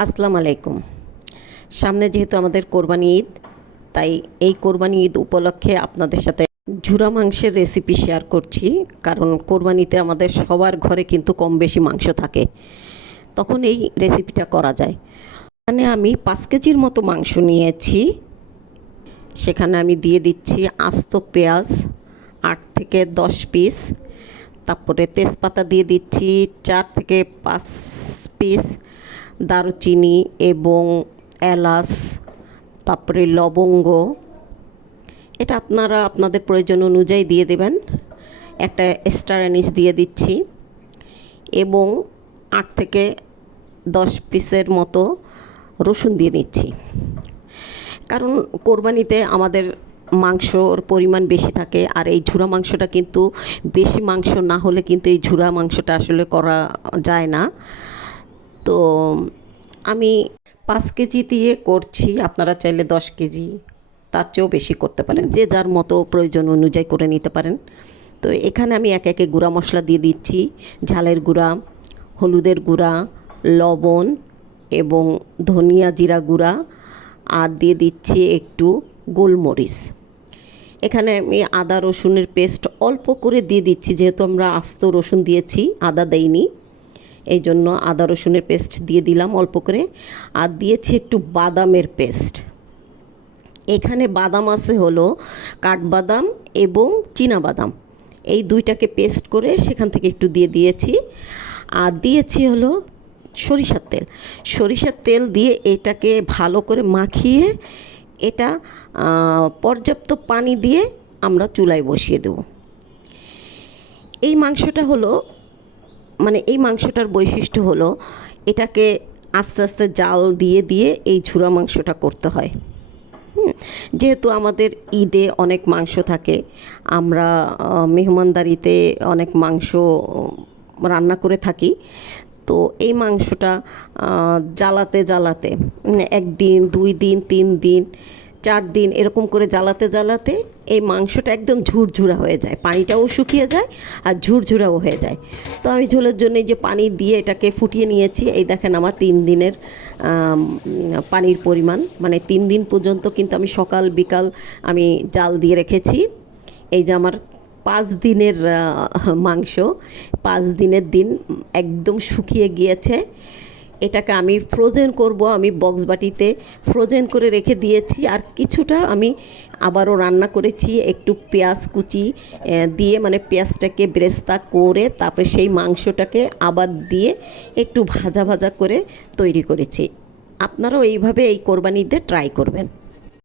আসসালামু আলাইকুম। সামনে যেহেতু আমাদের কোরবানি ঈদ, তাই এই কোরবানি ঈদ উপলক্ষে আপনাদের সাথে ঝুরা মাংসের রেসিপি শেয়ার করছি। কারণ কোরবানিতে আমাদের সবার ঘরে কিন্তু কম বেশি মাংস থাকে, তখন এই রেসিপিটা করা যায়। এখানে আমি 5 কেজির মতো মাংস নিয়েছি। সেখানে আমি দিয়ে দিচ্ছি আস্ত পেঁয়াজ 8 থেকে 10 পিস, তারপরে তেজপাতা দিয়ে দিচ্ছি 4 থেকে 5 পিস, দারুচিনি এবং এলাচ, তারপরে লবঙ্গ, এটা আপনারা আপনাদের প্রয়োজন অনুযায়ী দিয়ে দেবেন। একটা স্টার অ্যানিস দিয়ে দিচ্ছি এবং 8 থেকে 10 পিসের মতো রসুন দিয়ে দিচ্ছি। কারণ কোরবানিতে আমাদের মাংসর পরিমাণ বেশি থাকে, আর এই ঝুরা মাংসটা কিন্তু বেশি মাংস না হলে কিন্তু এই ঝুরা মাংসটা আসলে করা যায় না। তো আমি 5 কেজি দিয়ে করছি, আপনারা চাইলে 10 কেজি তার চেয়েও বেশি করতে পারেন, যে যার মতো প্রয়োজন অনুযায়ী করে নিতে পারেন। তো এখানে আমি একে একে গুঁড়া মশলা দিয়ে দিচ্ছি, ঝালের গুঁড়া, হলুদের গুঁড়া, লবণ এবং ধনিয়া জিরা গুঁড়া, আর দিয়ে দিচ্ছি একটু গোলমরিচ। এখানে আমি আদা রসুনের পেস্ট অল্প করে দিয়ে দিচ্ছি, যেহেতু আমরা আস্ত রসুন দিয়েছি, আদা দেইনি, এই জন্য আদা রসুনের পেস্ট দিয়ে দিলাম অল্প করে। আর দিয়েছি একটু বাদামের পেস্ট। এখানে বাদাম আছে হলো কাঠবাদাম এবং চীনাবাদাম, এই দুইটাকে পেস্ট করে সেখান থেকে একটু দিয়ে দিয়েছি। আর দিয়েছি হলো সরিষার তেল দিয়ে এটাকে ভালো করে মাখিয়ে এটা পর্যাপ্ত পানি দিয়ে আমরা চুলায় বসিয়ে দেব। এই মাংসটা হলো এই মাংসটার বৈশিষ্ট্য হলো এটাকে আস্তে আস্তে জাল দিয়ে দিয়ে এই ঝুরা মাংসটা করতে হয়। যেহেতু আমাদের ঈদে অনেক মাংস থাকে, আমরা মেহমানদারিতে অনেক মাংস রান্না করে থাকি। তো এই মাংসটা জ্বালাতে জ্বালাতে 1 দিন 2 দিন 3 দিন 4 দিন এরকম করে জ্বালাতে জ্বালাতে এই মাংসটা একদম ঝুরঝুরা হয়ে যায়, পানিটাও শুকিয়ে যায় আর ঝুরঝুরাও হয়ে যায়। তো আমি ঝোলের জন্য যে পানি দিয়ে এটাকে ফুটিয়ে নিয়েছি, এই দেখেন আমার 3 দিনের পানির পরিমাণ, 3 দিন পর্যন্ত কিন্তু আমি সকাল বিকাল আমি জাল দিয়ে রেখেছি। এই যে আমার 5 দিনের মাংস, 5 দিনের দিন একদম শুকিয়ে গিয়েছে। এটাকে আমি ফ্রোজেন করব, আমি বক্স বাটিতে ফ্রোজেন করে রেখে দিয়েছি। আর কিছুটা আমি আবারও রান্না করেছি, একটু পেঁয়াজ কুচি দিয়ে, পেঁয়াজটাকে বেরেস্তা করে তারপরে সেই মাংসটাকে আবার দিয়ে একটু ভাজা ভাজা করে তৈরি করেছি। আপনারাও এইভাবে এই কোরবানিতে ট্রাই করবেন।